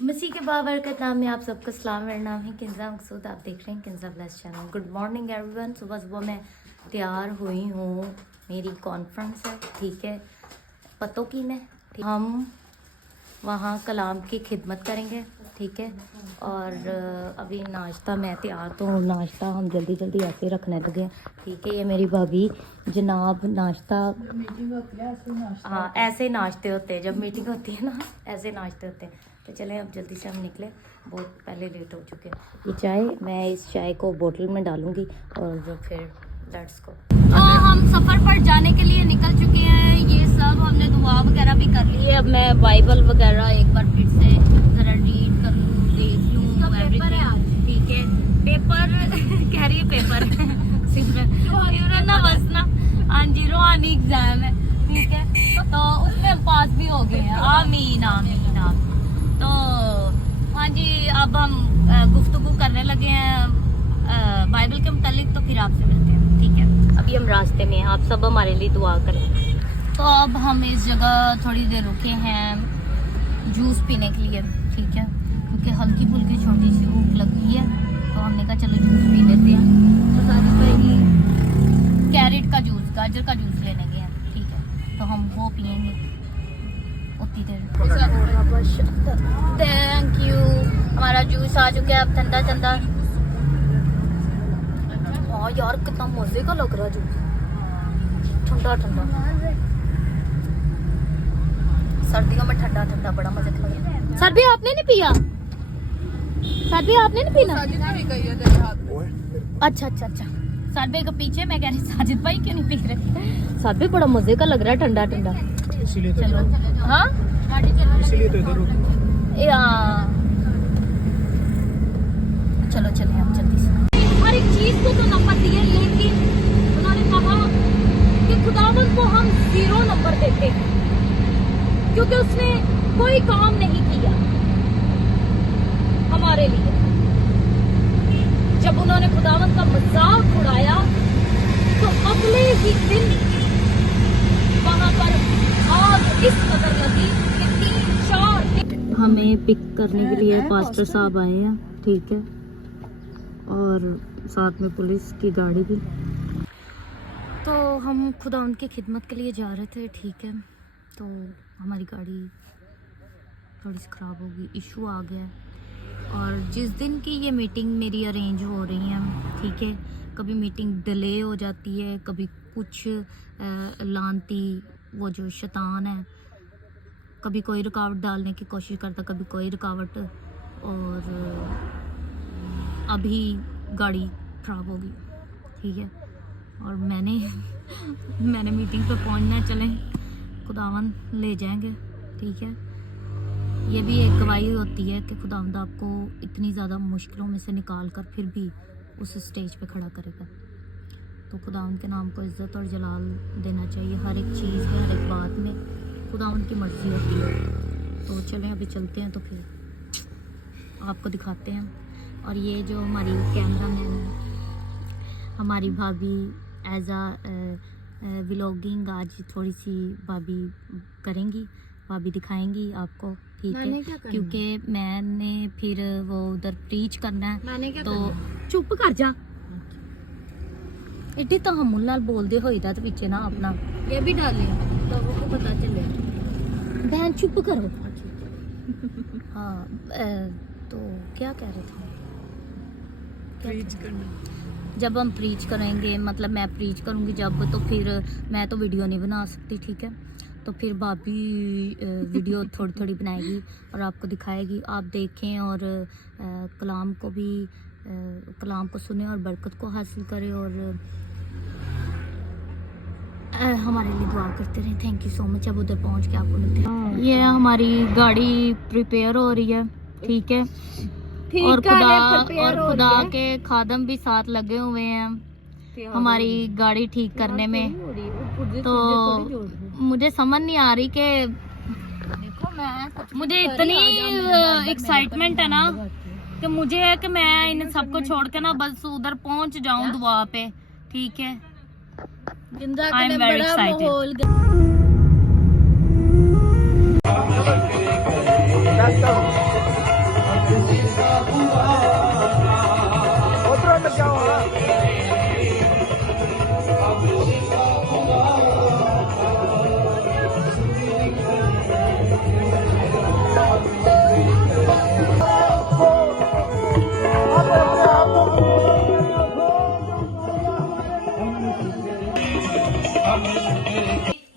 मसीह के बाबरकत नाम में आप सबका सलाम। मेरा नाम है किंजा मकसूद, आप देख रहे हैं Kinza bless channel. Good morning everyone. सुबह सुबह मैं तैयार हुई हूँ, मेरी कॉन्फ्रेंस है, ठीक है, पतों की मैं। हम वहाँ कलाम की खिदमत करेंगे, ठीक है। और अभी नाश्ता मैं तैयार तो हूँ, नाश्ता हम जल्दी जल्दी ऐसे रखने लगे, ठीक है। ये मेरी भाभी जनाब नाश्ता, हाँ ऐसे नाश्ते होते हैं जब मीटिंग होती है ना, ऐसे नाश्ते होते हैं। तो चलें अब जल्दी से हम निकले, बहुत पहले लेट हो चुके हैं। ये चाय, मैं इस चाय को बोतल में डालूंगी और फिर लेट्स गो। तो हम सफ़र पर जाने के लिए निकल चुके हैं। ये सब हमने दुआ वगैरह भी कर ली है। अब मैं बाइबल वगैरह एक बार फिर से ज़रा रीड कर लूँ, देख लूँ, ठीक है। पेपर कह रही है पेपर सिमरन ना बस ना, हाँ जी, रूहानी एग्जाम है, ठीक है। तो उसमें हम पास भी हो गए हैं, आमीन आमीन आमीन। तो हाँ जी, अब हम गुफ्तगू करने लगे हैं बाइबल के मुतालिक, तो फिर आपसे मिलते हैं, ठीक है। अभी हम रास्ते में हैं, आप सब हमारे लिए दुआ करें। तो अब हम इस जगह थोड़ी देर रुके हैं जूस पीने के लिए, ठीक है, क्योंकि हल्की फुल्की छोटी सी भूख लगी है, तो हमने कहा चलो जूस पी लेते हैं। तो सारी भाई कैरेट का जूस, गाजर का जूस लेने गए हैं, ठीक है, तो हम वो पियेंगे उतनी देर। Thank you. हमारा जूस आ चुका है अब ठंडा ठंडा। हाँ यार कितना मजे का लग रहा है जूस, ठंडा ठंडा। सर्दियों में ठंडा ठंडा बड़ा मजा का लग रहा है। सर भी आपने नहीं पिया? सर भी आपने नहीं पीना? अच्छा अच्छा अच्छा, सादे के पीछे मैं कह रही साजिद भाई क्यों नहीं पी रहे? सादे बड़ा मजे का लग रहा है ठंडा ठंडा। चलो हाँ, इसलिए तो इधर चलो चले हम जल्दी से। हर एक चीज को तो नंबर दिए, लेकिन उन्होंने कहा कि खुदावंद को हम 0 नंबर देते हैं, क्योंकि उसने कोई काम नहीं किया हमारे लिए। जब उन्होंने खुदावंद का मजाक उड़ाया तो अगले ही दिन वहां पर आग इस कदर लगी कि 3-4 हमें पिक करने के लिए पास्टर साहब आए हैं, ठीक है, और साथ में पुलिस की गाड़ी भी। तो हम खुदावंद की खिदमत के लिए जा रहे थे, ठीक है। तो हमारी गाड़ी थोड़ी सी ख़राब होगी, इशू आ गया। और जिस दिन की ये मीटिंग मेरी अरेंज हो रही है, ठीक है, कभी मीटिंग डिले हो जाती है, कभी कुछ लानती वो जो शैतान है, कभी कोई रुकावट डालने की कोशिश करता, कभी कोई रुकावट, और अभी गाड़ी ख़राब होगी, ठीक है। और मैंने मीटिंग पे पहुंचना, चलें खुदावंद ले जाएंगे, ठीक है। ये भी एक गवाही होती है कि खुदावंद आपको इतनी ज़्यादा मुश्किलों में से निकाल कर फिर भी उस स्टेज पे खड़ा करेगा। तो खुदावंद के नाम को इज़्ज़त और जलाल देना चाहिए हर एक चीज़ में, हर एक बात में खुदावंद की मर्ज़ी होती है। तो चलें अभी चलते हैं, तो फिर आपको दिखाते हैं। और ये जो हमारी कैमरा मैन है, हमारी भाभी एज आ व्लॉगिंग आज थोड़ी सी भाभी करेंगी, भाभी दिखाएंगी आपको, ठीक है, क्योंकि मैंने फिर वो उधर प्रीच करना है। तो चुप कर जा, इतनी तो हम लाल बोल दे हो तो पीछे ना अपना ये भी डाले, लोगों को पता चले। बहन चुप करो। हाँ तो क्या कह रहे थे? प्रीच करना, जब हम प्रीच करेंगे, मतलब मैं प्रीच करूँगी जब, तो फिर मैं तो वीडियो नहीं बना सकती, ठीक है। तो फिर भाभी वीडियो थोड़ी थोड़ी बनाएगी और आपको दिखाएगी, आप देखें और कलाम को भी कलाम को सुने और बरकत को हासिल करें, और हमारे लिए दुआ करते रहें। Thank you so much. अब उधर पहुंच के आपको मिलते हैं। ये हमारी गाड़ी प्रिपेयर हो रही है, ठीक है, और खुदा के खादम भी साथ लगे हुए हैं हमारी गाड़ी ठीक करने में। तो मुझे समझ नहीं आ रही कि मुझे इतनी एक्साइटमेंट है ना कि मुझे है कि मैं इन सबको छोड़ के ना बस उधर पहुंच जाऊं दुआ पे, ठीक है। I am very excited.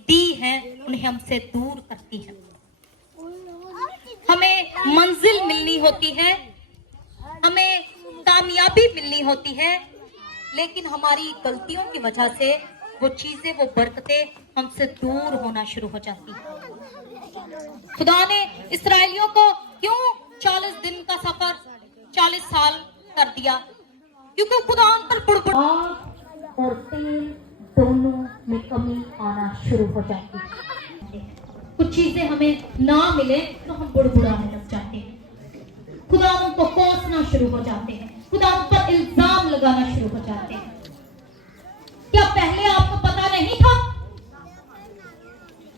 दी है उन्हें हमसे दूर करती है। हमें मंजिल मिलनी होती है, हमें कामयाबी मिलनी होती है, लेकिन हमारी गलतियों की वजह से वो चीजें, वो बरकतें हमसे दूर होना शुरू हो जाती है। खुदा ने इस्राएलियों को क्यों 40 दिन का सफर 40 साल कर दिया? क्योंकि खुदा उन पर आग और तेल दोनों में कमी आना शुरू हो जाती है। कुछ चीजें हमें ना मिले तो हम बुड़बुड़ाने लग जाते हैं, खुदा उनको कोसना शुरू हो जाते हैं, खुदा उन पर इल्जाम लगाना शुरू हो जाते हैं। क्या पहले आपको पता नहीं था?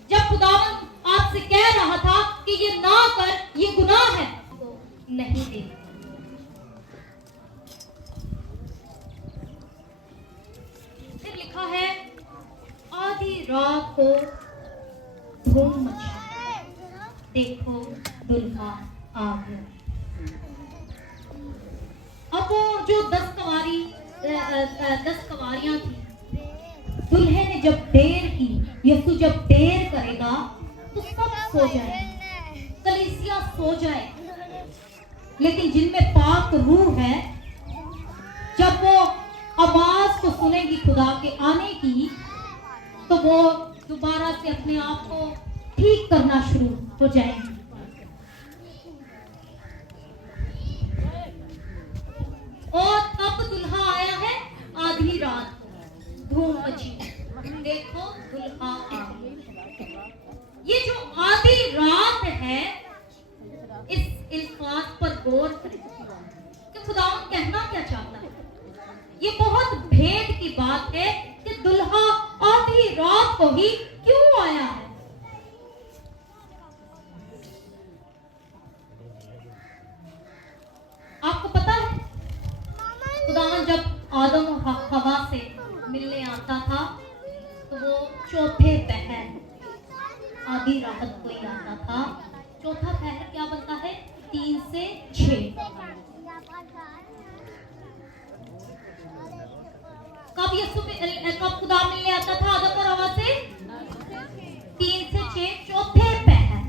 जब खुदावन आपसे कह रहा था कि ये ना कर, ये गुनाह है, तो नहीं दे। फिर लिखा है आधी रात को धूम मची, देखो दुल्हा आ गया। अब वो जो 10 कवारियां थी, दुल्हे ने जब देर की, यीशु जब देर करेगा तो सब सो जाए, कलीसिया सो जाए, लेकिन जिनमें पाक रूह है, जब वो आवाज को सुनेगी खुदा के आने की, तो वो दोबारा से अपने आप को ठीक करना शुरू हो जाएगी। और तब दुल्हा आया है आधी रात को, धूम मची, देखो दुल्हा आ गया। ये जो आधी रात है, इस अल्फाज पर गौर करें कि खुदा कहना क्या चाहता है। ये बहुत भेद की बात है कि दुल्हा आधी रात को ही क्यों आया है। आपको पता है, खुदावन जब आदम और हवा से मिलने आता था तो वो चौथे पहर आधी रात को ही आता था। चौथा पहर क्या बनता है? 3 से 6। कब खुदा मिलने आता था आदम और हवा से? 3 से 6, चौथे पहर।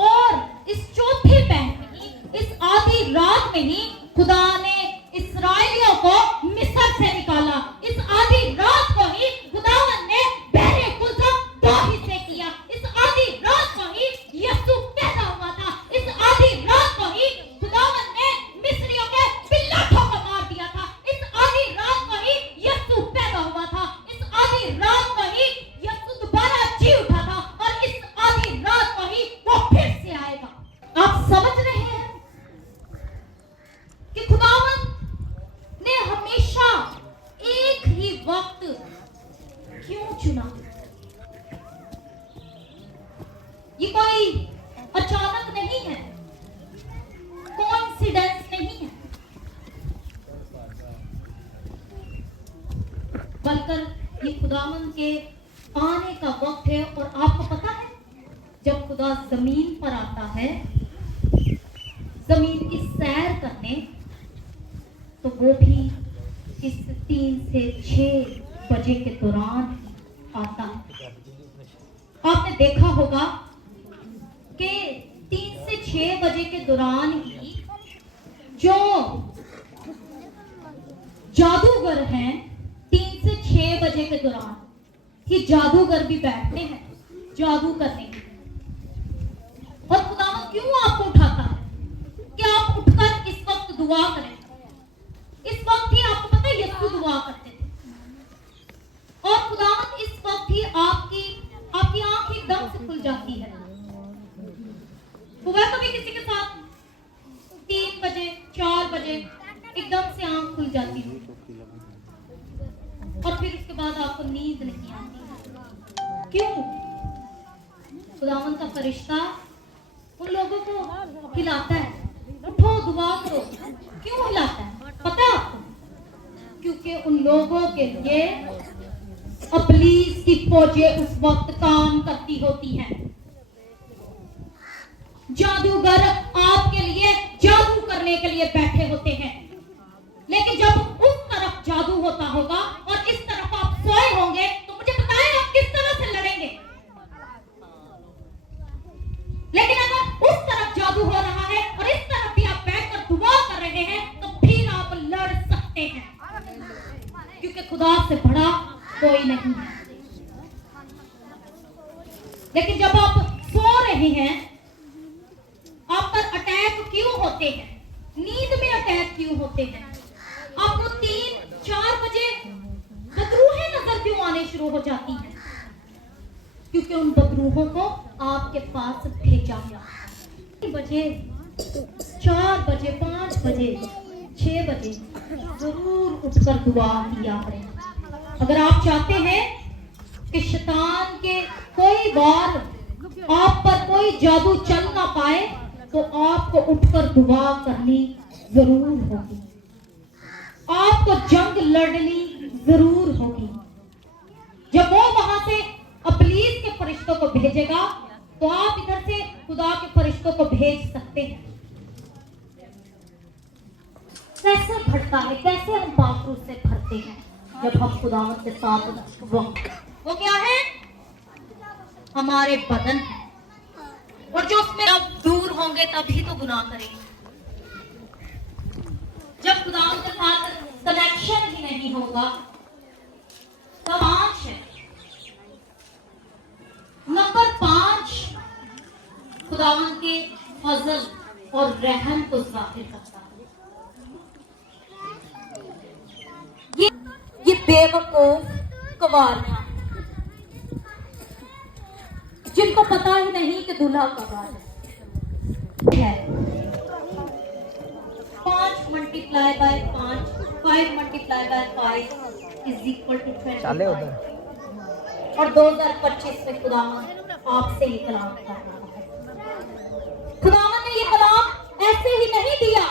और इस चौथे पहर में ही, इस आधी रात में ही खुदा ने इस्राएलियों को मिस्र से निकाला। इस आधी रात को ही खुदावन ने बहरे कुलसम 2 हिस्से किया। इस आधी रात को ही यीशु पैदा हुआ था। इस आधी रात को ही खुदावन ने मिस्रियों के पिल्लाठों को मार दिया था। इस आधी रात को ही यीशु पैदा हुआ था। इस आधी रात को ही यीशु दोबारा जी उठा था, और इस आधी रात को ही वो फिर से आएगा। आप समझ रहे हैं कि खुदावन ने हमेशा एक ही वक्त क्यों चुना? ये कोई अचानक नहीं है, कोइंसिडेंस नहीं है, बल्कि ये खुदावन के आने का वक्त है। और आपको पता है, जब खुदा जमीन पर आता है, जमीन की सैर करने, तो वो भी इस 3 से 6 बजे के दौरान आता है। आपने देखा होगा कि 3 से 6 बजे के दौरान ही जो जादूगर हैं, 3 से 6 बजे के दौरान ये जादूगर भी बैठते हैं जादू करने के लिए। और खुदा क्यों आपको उठाता है कि आप उठकर इस वक्त दुआ करें? इस वक्त ही आपको पता है यीशु दुआ करते थे, और खुदावंद इस वक्त ही आपकी आंख एकदम से खुल जाती है। हुआ कभी किसी के साथ 3 बजे 4 बजे एकदम से आंख खुल जाती है, और फिर उसके बाद आपको नींद नहीं आती? क्यों? खुदावंद का फरिश्ता उन लोगों को हिलाता है, उठो दुआ करो। क्यों हिलाता है पता है आपको? क्योंकि उन लोगों के लिए इब्लीस की फौजें उस वक्त काम करती होती हैं। जादूगर आपके लिए जादू करने के लिए बैठे होते हैं, लेकिन जब उस तरफ जादू होता होगा और इस तरफ आप सोए होंगे तो मुझे बताएं आप किस तरह से लड़ेंगे। लेकिन अगर उस तरफ जादू हो रहा है और इस तरफ भी आप बैठकर दुआ कर रहे हैं तो फिर आप लड़ सकते हैं, क्योंकि खुदा से बड़ा कोई नहीं है। लेकिन जब आप सो रहे हैं, आप पर अटैक क्यों होते हैं? नींद में अटैक क्यों होते हैं? आपको 3-4 बजे बदरूहें नजर क्यों आने शुरू हो जाती हैं? क्योंकि उन बदरूहों को आपके पास भेजा गया। 3 बजे, 4 बजे, 5 बजे, 6 बजे जरूर उठकर दुआ किया करें। अगर आप चाहते हैं कि शैतान के कोई बार आप पर कोई जादू चल ना पाए, तो आपको उठकर दुआ करनी जरूर होगी, आपको जंग लड़नी जरूर होगी। जब वो वहां से इब्लीस के फरिश्तों को भेजेगा तो आप इधर से खुदा के फरिश्तों को भेज सकते हैं। कैसे भरता है, कैसे हम पाखरू से भरते हैं? जब हम खुदावत के साथ वो क्या है? हमारे बदन है, और जो उसमें अब दूर होंगे तभी तो गुनाह करेंगे। जब खुदावत के साथ कनेक्शन ही नहीं होगा तब 5 है। नंबर 5 खुदावत के फजल और रहम को जाहिर करता है। ये बेवकूफ कवारियां जिनको पता ही नहीं कि दूल्हा कब आ है। 5 multiply by 5, 5 multiply by 5 is equal to 25। और 2025 में खुदावन आपसे ये कलाम कर रहा है। खुदावन ने ये कलाम ऐसे ही नहीं दिया।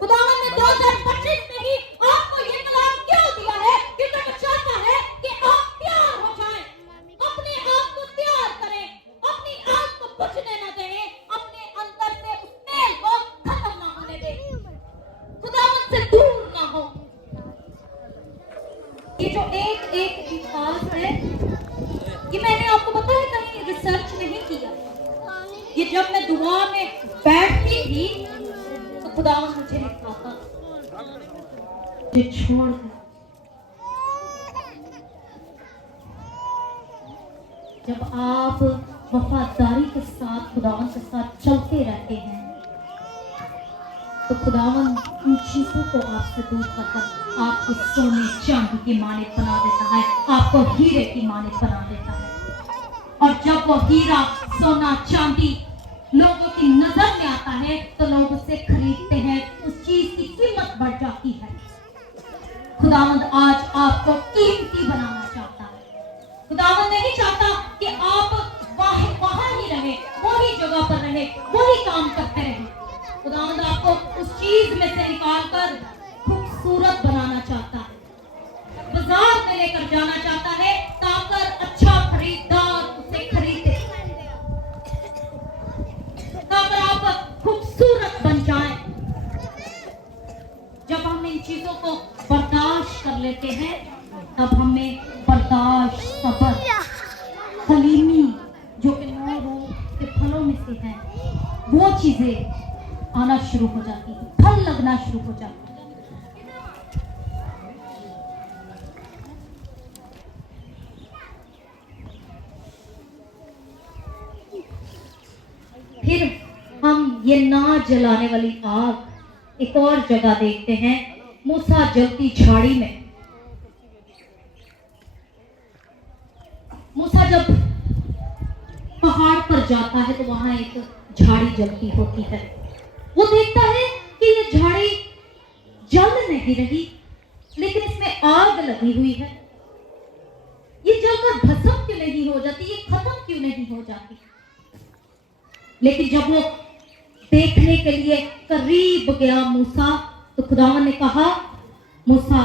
खुदावन ने 2025 में ही आपको ये कलाम क्यों दिया है? क्योंकि वो चाहता है कि आप तैयार हो जाएं, अपने आप को तैयार करें, अपनी आग को बुझने न दें, अपने अंदर से उस तेल को खत्म ना होने दें, खुदावन से दूर ना हो। ये जो एक विकास है, ये मैंने आपको पता है कहीं रिसर्च नहीं किया। ये जब मैं दुआ में बैठती थी तो खुदावन मुझे लिखाता, ये छोड़ दे। जब आप वफादारी के साथ खुदावन के साथ चलते रहते हैं तो खुदावन उन चीजों को आपसे दूर कर आपको सोने चांदी की माने बना देता है, आपको हीरे की माने बना देता है। और जब वो हीरा सोना चांदी लोगों की नजर में आता है तो लोग उसे खरीदते हैं, उस चीज की कीमत बढ़ जाती है। खुदावंद आज आपको कीमती बनाना चाहता है। खुदावंद नहीं चाहता कि आप वहां ही रहे, वही जगह पर रहे, वही काम करते रहे। खुदावंद आपको उस चीज में से निकालकर खूबसूरत बनाना चाहता है, बाजार में लेकर जाना चाहता है ताकि अच्छा खरीदार उसे खरीदे, ताकि आप खूबसूरत बन जाएं। जब हम इन चीजों को बर्दाश्त कर लेते हैं तब हमें बर्दाश्त, सब्र, हलीमी जो कि 9 रूह के फलों में से है, वो चीजें आना शुरू हो जाती है, फल लगना शुरू हो जाता है। फिर हम ये ना जलाने वाली आग एक और जगह देखते हैं, मूसा जलती झाड़ी में। मूसा जब पहाड़ पर जाता है तो वहां एक झाड़ी जलती होती है। वो देखता है कि ये झाड़ी जल नहीं रही, लेकिन इसमें आग लगी हुई है। ये जलकर भस्म क्यों नहीं हो जाती, ये खत्म क्यों नहीं हो जाती? लेकिन जब वो देखने के लिए करीब गया मूसा, तो खुदावन ने कहा, मूसा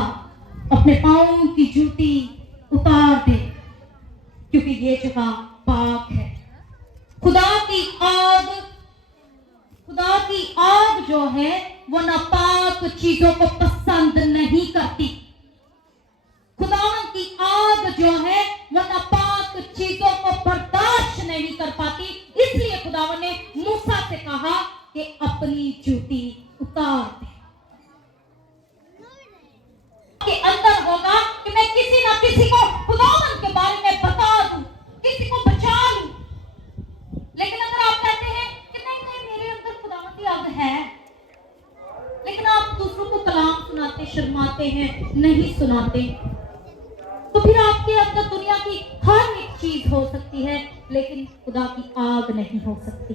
अपने पाँव की जूती उतार दे, क्योंकि ये जगह पाक है। खुदा की आग जो है वो नापाक चीजों को पसंद नहीं करती। खुदावन की आग जो है वो नापाक चीजों को बर्दाश्त नहीं कर पाती। इसलिए खुदावन ने मूसा से कहा कि अपनी जूती उतार दे। के अंदर होगा कि मैं किसी ना किसी को खुदावन के बारे में बता दूं, किसी को बचा लूं। लेकिन अगर आप कहते हैं कि नहीं नहीं मेरे अंदर खुदावन की आग है, लेकिन आप दूसरों को कलाम सुनाते, शर्माते हैं, नहीं सुनाते, तो फिर आपके अंदर दुनिया की हर एक चीज हो सकती है, लेकिन खुदा की आग नहीं हो सकती।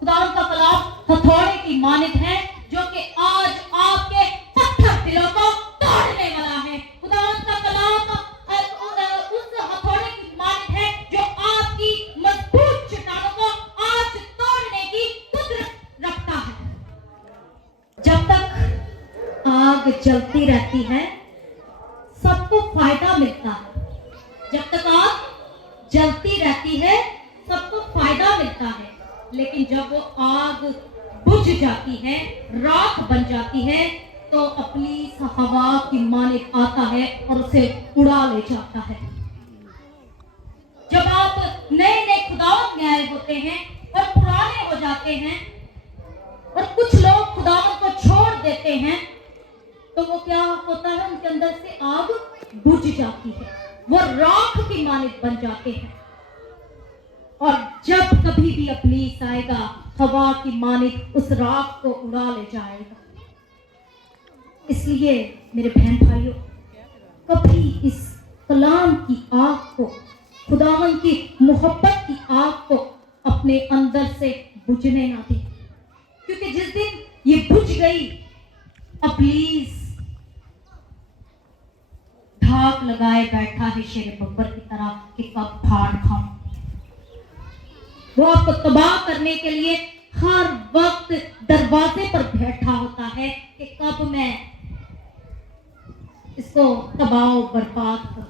खुदावन का कलाम हथौड़े की मानित है, जो कि आज आपके पत्थर दिलों को तोड़ने वाला है। खुदावन का कलाम उस हथौड़े की मानित है जो आपकी मजबूत चट्टानों को आज तोड़ने की कुदरत रखता है। जब तक आग जलती रहती है सबको फायदा मिलता है। जब तक आग जलती रहती है सबको फायदा मिलता है, लेकिन जब वो आग बुझ जाती है, राख बन जाती है, तो अपनी हवा की मालिक आता है और उसे उड़ा ले जाता है। जब आप नए नए खुदावंत में आए होते हैं और पुराने हो जाते हैं और कुछ लोग खुदावंत को छोड़ देते हैं, तो वो क्या होता है, उनके अंदर से आग बुझ जाती है, वो राख की मालिक बन जाते हैं। और जब कभी भी इब्लीस आएगा, हवा की मालिक उस राख को उड़ा ले जाएगा। इसलिए मेरे बहन भाइयों, कभी इस कलाम की आग को, खुदावन की मोहब्बत की आग को अपने अंदर से बुझने ना दें, क्योंकि जिस दिन ये बुझ गई, इब्लीस धाक लगाए बैठा है शेर बब्बर की तरह कि कब फाड़ खाऊं। वो आपको तबाह करने के लिए हर वक्त दरवाजे पर बैठा होता है कि कब मैं इसको तबाह बर्बाद करूं।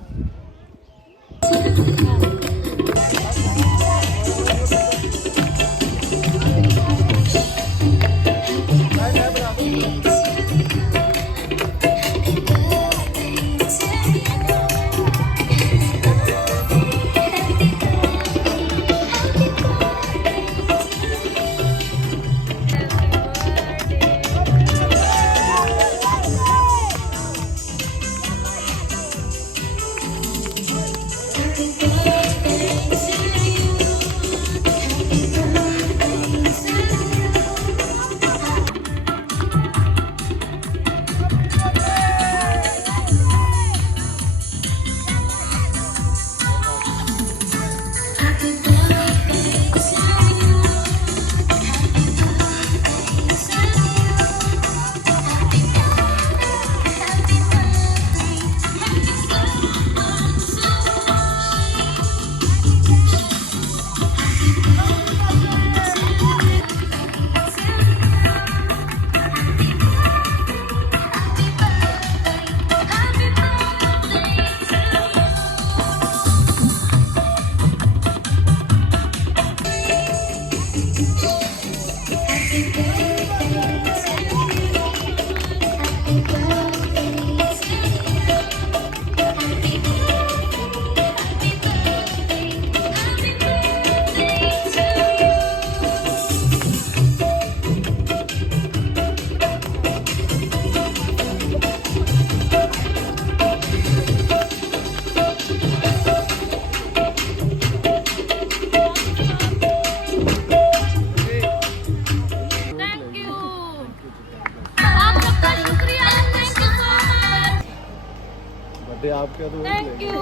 आपका तो थैंक यू,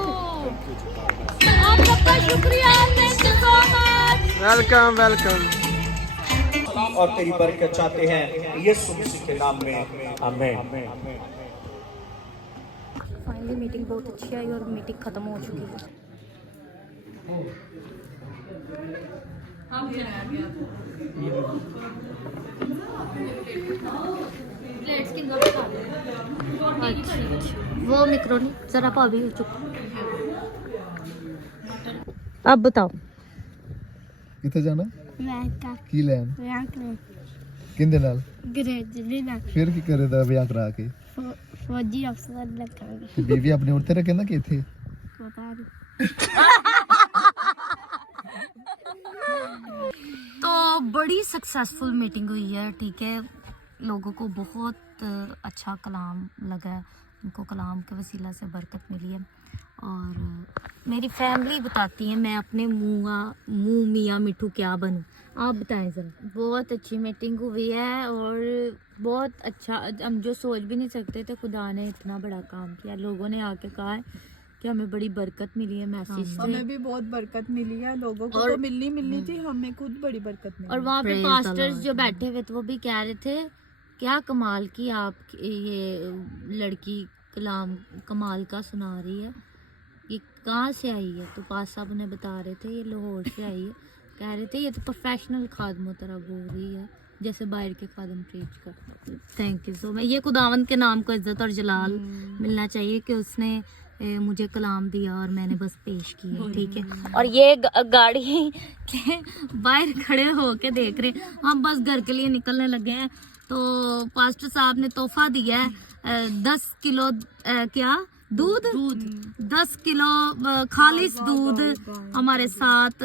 आप सबका शुक्रिया, thank you so much. Welcome welcome. और तेरी बरकत चाहते हैं यीशु मसीह के नाम में, आमीन। फाइनली मीटिंग बहुत अच्छी आई और मीटिंग ख़त्म हो चुकी है। प्लेट्स किन दो बता दो। वो मैक्रोनी जरा भाभी हो चुका। अब बताओ किथे जाना ਮੈਂ ਕਾ की लैन ਵਿਆਹ ਕਰੇ किंदे नाल ਗਰੇਜ ਦੇ ਨਾਲ फिर की करे दा ब्याह करा के ਫੌਜੀ ਅਫਸਰ ਲੱਗਾਂਗੇ ते बीवी अपने उठते रखे ना कि इथे ਪਤਾ ਨਹੀਂ तो बड़ी सक्सेसफुल मीटिंग हुई है, ठीक है। लोगों को बहुत अच्छा कलाम लगा है, उनको कलाम के वसीला से बरकत मिली है। और मेरी फैमिली बताती है मैं अपने मुँह मियाँ मिठू क्या बनूँ। आप बताएं ज़रा। बहुत अच्छी मीटिंग हुई है और बहुत अच्छा, हम जो सोच भी नहीं सकते थे, खुदा ने इतना बड़ा काम किया। लोगों ने आके कहा है कि हमें बड़ी बरकत मिली है मैसेज से। हमें भी बहुत बरकत मिली है, लोगों को और- तो मिलनी थी, हमें खुद बड़ी बरकत मिली। और वहाँ पे Praise the पास्टर्स Lord. जो बैठे हुए थे वो भी कह रहे थे क्या कमाल की आप ये लड़की कलाम कमाल का सुना रही है, ये कहाँ से आई है। तो पास साहब उन्हें बता रहे थे ये लाहौर से आई है। कह रहे थे ये तो प्रोफेशनल खादमों तरह बोल रही है जैसे बाहर के खादम प्रीच करते। Thank you so much. ये खुदावंद के नाम को इज्जत और जलाल मिलना चाहिए कि उसने मुझे कलाम दिया और मैंने बस पेश किया, ठीक है। और ये गाड़ी के बाहर खड़े होके देख रहे हैं, हम बस घर के लिए निकलने लगे हैं। तो पास्टर साहब ने तोहफा दिया है 10 किलो क्या दूध 10 किलो खालिस दूध हमारे साथ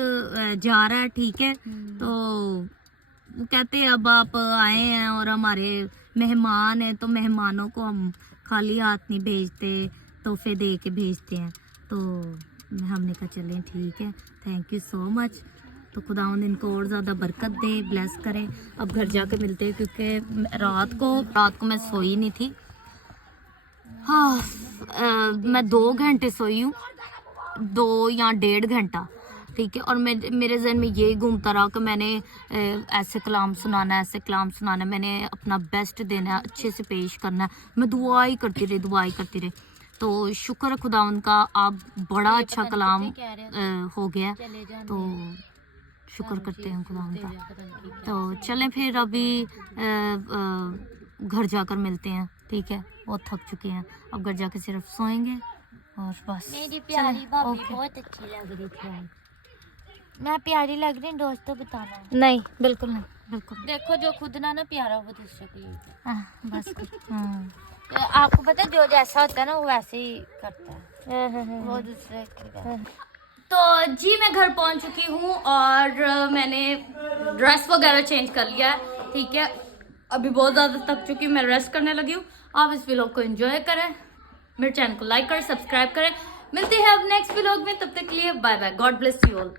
जा रहा है, ठीक है। तो वो कहते हैं अब आप आए हैं और हमारे मेहमान हैं, तो मेहमानों को हम खाली हाथ नहीं भेजते, तोहफे दे के भेजते हैं। तो हमने कहा चलें ठीक है, थैंक यू सो मच। तो खुदावंद इनको और ज़्यादा बरकत दे, ब्लेस करे। अब घर जाके मिलते हैं क्योंकि रात को मैं सोई नहीं थी। हाँ मैं 2 घंटे सोई हूँ, 2 या 1.5 घंटा, ठीक है। और मेरे जहन में यही घूमता रहा कि मैंने ऐसे कलाम सुनाना है, ऐसे कलाम सुनाना है, मैंने अपना बेस्ट देना है, अच्छे से पेश करना है। मैं दुआ ही करती रही। तो शुक्र है खुदावंद का, आप बड़ा अच्छा कलाम हो गया, तो शुक्र करते हैं खुदावंद का। तो चलें फिर अभी घर जाकर मिलते हैं, ठीक है। बहुत थक चुके हैं, अब घर जाकर सिर्फ सोएंगे और बस। मेरी प्यारी भाभी ओके। बहुत अच्छी लग रही थी आज। मैं प्यारी लग रही हूँ, दोस्तों बताना। नहीं बिल्कुल नहीं, बिल्कुल देखो जो खुद ना प्यारा वो दूसरे को ये बस हाँ। तो आपको पता है जो जैसा होता है ना वो वैसे ही करता है, वो दूसरे की तरह। तो जी मैं घर पहुंच चुकी हूँ और मैंने ड्रेस वगैरह चेंज कर लिया है, ठीक है। अभी बहुत ज़्यादा थक चुकी हूँ, मैं रेस्ट करने लगी हूँ। आप इस व्लॉग को एंजॉय करें, मेरे चैनल को लाइक करें, सब्सक्राइब करें। मिलते हैं अब नेक्स्ट व्लॉग में, तब तक के लिए bye bye, God bless you all.